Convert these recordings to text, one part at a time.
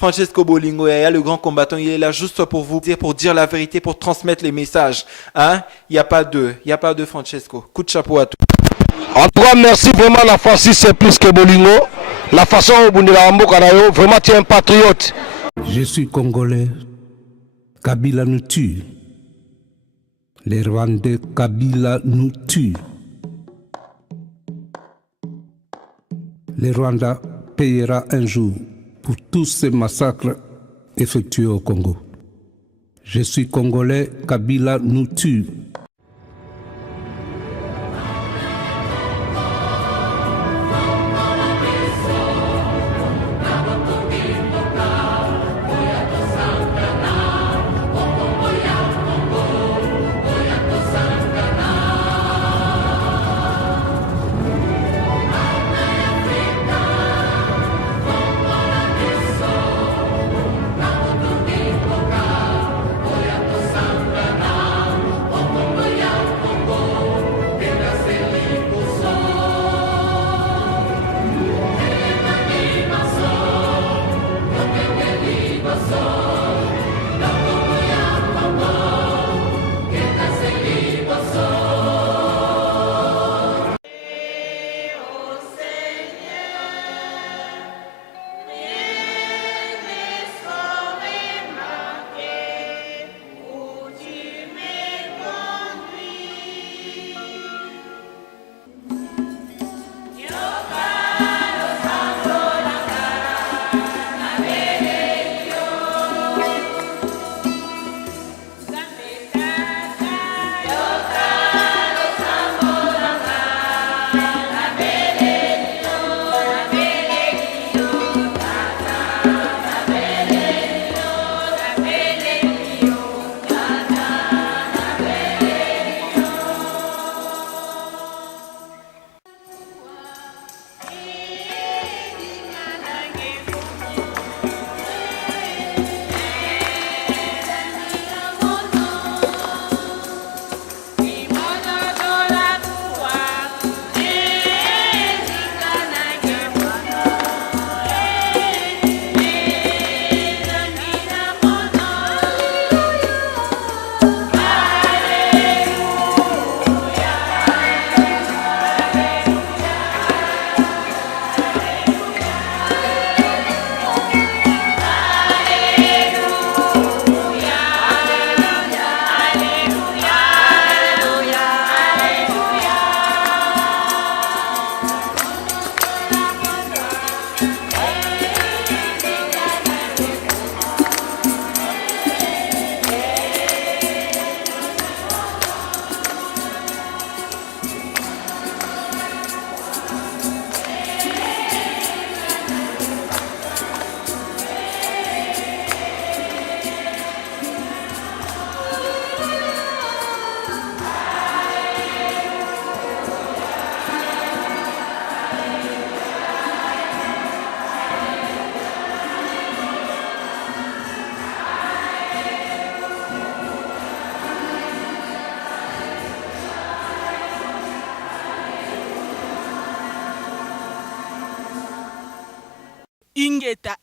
Francesco Bolingo Yaya, le grand combattant, il est là juste pour vous dire, pour dire la vérité, pour transmettre les messages. Hein? Il n'y a pas de Francesco. Coup de chapeau à tous. En tout cas, merci vraiment la Francis, c'est plus que Bolingo. La façon où Bundela Mboka Rayo, vraiment tu es un patriote. Je suis congolais. Kabila nous tue. Les Rwandais, Kabila nous tue. Le Rwanda payera un jour pour tous ces massacres effectués au Congo. Je suis congolais, Kabila nous tue.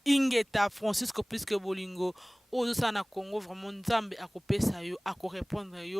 ingeta Francisco plus que Bolingo ozo sana Congo vraiment nzambe akopesa yo akorépondre yo